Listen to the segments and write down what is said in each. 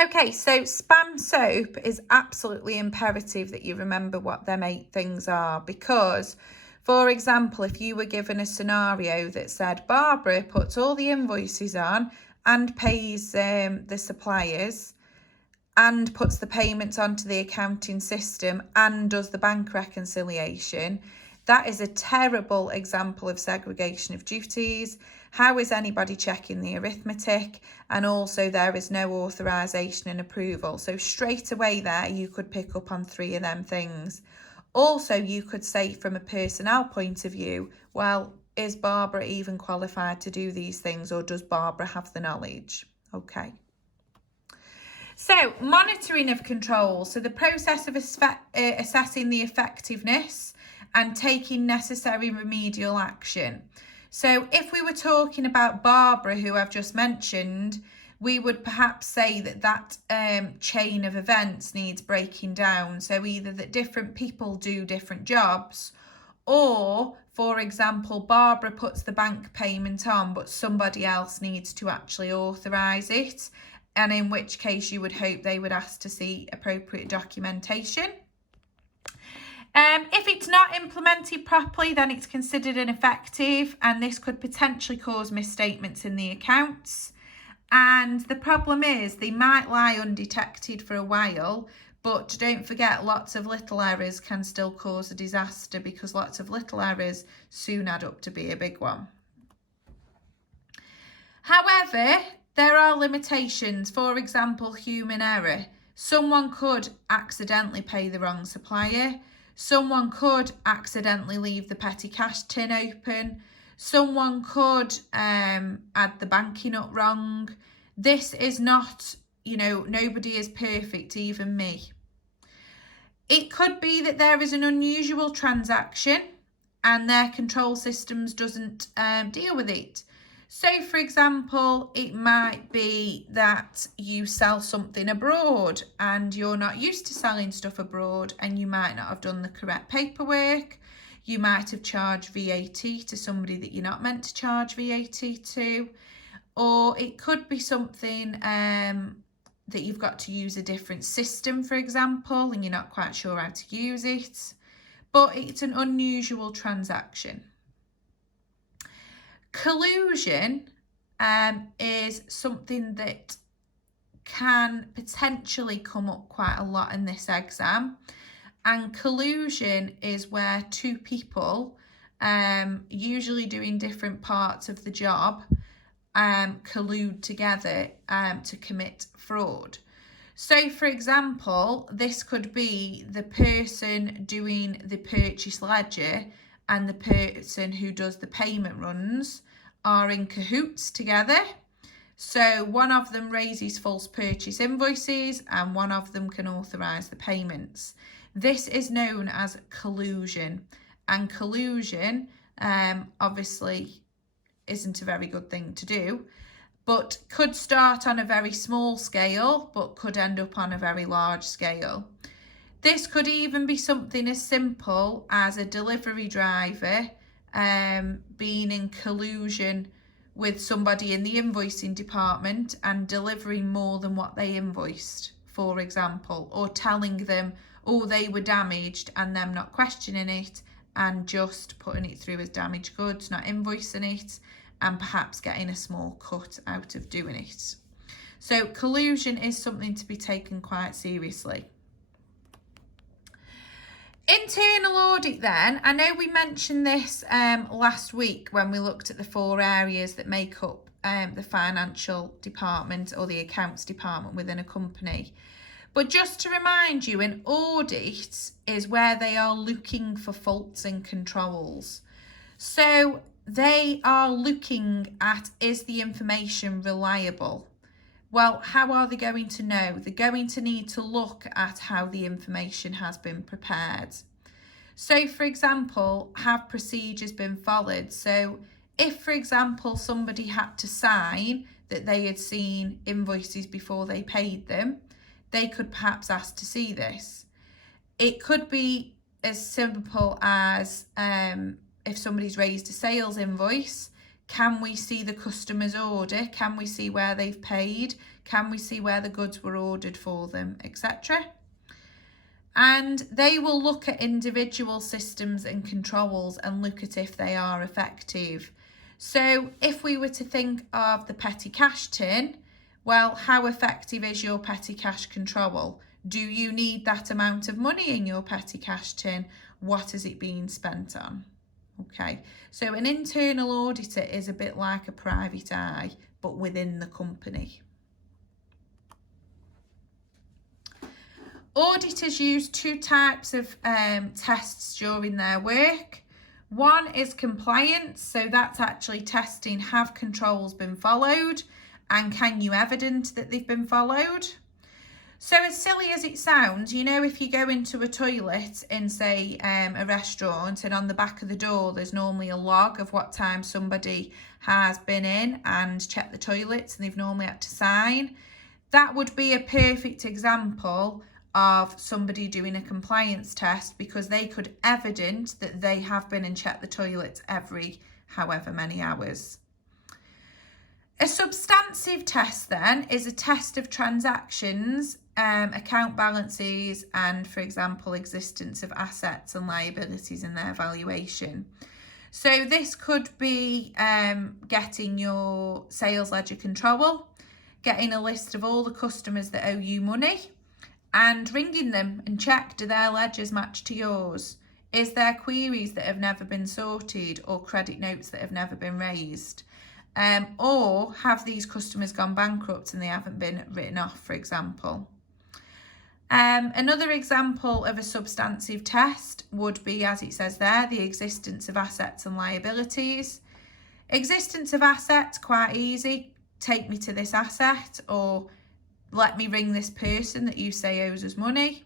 Okay, so spam soap is absolutely imperative that you remember what them 8 things are, because, for example, if you were given a scenario that said Barbara puts all the invoices on and pays the suppliers and puts the payments onto the accounting system and does the bank reconciliation, that is a terrible example of segregation of duties. How is anybody checking the arithmetic? And also there is no authorisation and approval. So straight away there, you could pick up on 3 of them things. Also, you could say from a personnel point of view, well, is Barbara even qualified to do these things, or does Barbara have the knowledge? Okay. So, monitoring of control. So the process of assessing the effectiveness and taking necessary remedial action. So if we were talking about Barbara, who I've just mentioned, we would perhaps say that chain of events needs breaking down. So either that different people do different jobs, or, for example, Barbara puts the bank payment on, but somebody else needs to actually authorise it. And in which case you would hope they would ask to see appropriate documentation. If it's not implemented properly, then it's considered ineffective, and this could potentially cause misstatements in the accounts. And the problem is they might lie undetected for a while, but don't forget, lots of little errors can still cause a disaster, because lots of little errors soon add up to be a big one. However, there are limitations. For example, human error. Someone could accidentally pay the wrong supplier. Someone could accidentally leave the petty cash tin open. Someone could add the banking up wrong. This is not, nobody is perfect, even me. It could be that there is an unusual transaction and their control systems doesn't deal with it. So, for example, it might be that you sell something abroad and you're not used to selling stuff abroad, and you might not have done the correct paperwork. You might have charged VAT to somebody that you're not meant to charge VAT to. Or it could be something that you've got to use a different system, for example, and you're not quite sure how to use it. But it's an unusual transaction. Collusion is something that can potentially come up quite a lot in this exam. And collusion is where 2 people, usually doing different parts of the job, collude together to commit fraud. So, for example, this could be the person doing the purchase ledger and the person who does the payment runs are in cahoots together. So one of them raises false purchase invoices and one of them can authorise the payments. This is known as collusion, and collusion obviously isn't a very good thing to do, but could start on a very small scale but could end up on a very large scale. This could even be something as simple as a delivery driver being in collusion with somebody in the invoicing department and delivering more than what they invoiced, for example, or telling them, oh, they were damaged, and them not questioning it and just putting it through as damaged goods, not invoicing it, and perhaps getting a small cut out of doing it. So collusion is something to be taken quite seriously. Internal audit then, I know we mentioned this last week when we looked at the 4 areas that make up the financial department or the accounts department within a company. But just to remind you, an audit is where they are looking for faults in controls. So they are looking at, is the information reliable? Well, how are they going to know? They're going to need to look at how the information has been prepared. So, for example, have procedures been followed? So if, for example, somebody had to sign that they had seen invoices before they paid them, they could perhaps ask to see this. It could be as simple as if somebody's raised a sales invoice, Can we see the customer's order? Can we see where they've paid? Can we see where the goods were ordered for them, etc.? And they will look at individual systems and controls and look at if they are effective. So if we were to think of the petty cash tin, well, how effective is your petty cash control? Do you need that amount of money in your petty cash tin? What is it being spent on? Okay, so an internal auditor is a bit like a private eye, but within the company. Auditors use two types of tests during their work. One is compliance, so that's actually testing have controls been followed and can you evidence that they've been followed. So as silly as it sounds, you know, if you go into a toilet in, say, a restaurant, and on the back of the door there's normally a log of what time somebody has been in and checked the toilets, and they've normally had to sign. That would be a perfect example of somebody doing a compliance test, because they could evidence that they have been and checked the toilets every however many hours. A substantive test then is a test of transactions, account balances, and, for example, existence of assets and liabilities and their valuation. So this could be getting your sales ledger control, getting a list of all the customers that owe you money, and ringing them and check, do their ledgers match to yours? Is there queries that have never been sorted or credit notes that have never been raised? Or have these customers gone bankrupt and they haven't been written off, for example? Another example of a substantive test would be, as it says there, the existence of assets and liabilities. Existence of assets, quite easy. Take me to this asset, or let me ring this person that you say owes us money.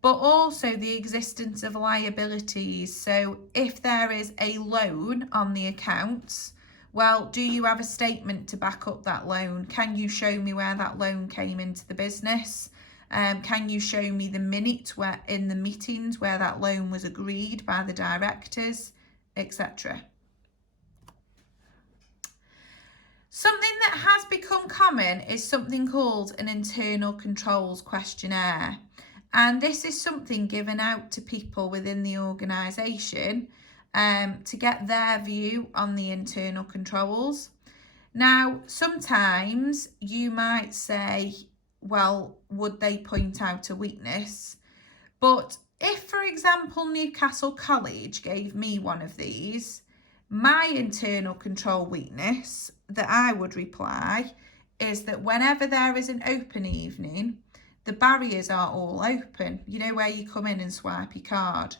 But also the existence of liabilities. So if there is a loan on the accounts, well, do you have a statement to back up that loan? Can you show me where that loan came into the business? Can you show me the minute where in the meetings where that loan was agreed by the directors, etc.? Something that has become common is something called an internal controls questionnaire. And this is something given out to people within the organisation to get their view on the internal controls. Now, sometimes you might say, well, would they point out a weakness? But if, for example, Newcastle College gave me one of these, my internal control weakness that I would reply is that whenever there is an open evening, the barriers are all open, you know, where you come in and swipe your card.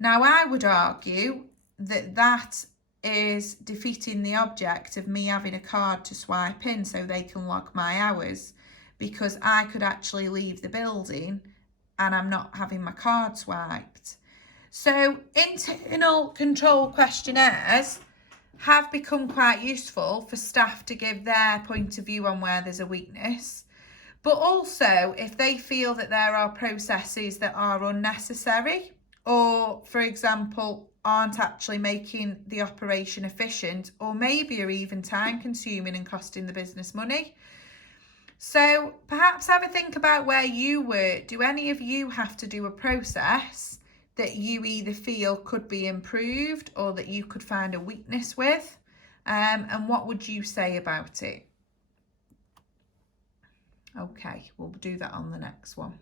Now, I would argue that that is defeating the object of me having a card to swipe in so they can log my hours, because I could actually leave the building and I'm not having my card swiped. So internal control questionnaires have become quite useful for staff to give their point of view on where there's a weakness. But also, if they feel that there are processes that are unnecessary, or, for example, aren't actually making the operation efficient, or maybe are even time consuming and costing the business money. So perhaps have a think about where you work. Do any of you have to do a process that you either feel could be improved or that you could find a weakness with? And what would you say about it? Okay, we'll do that on the next one.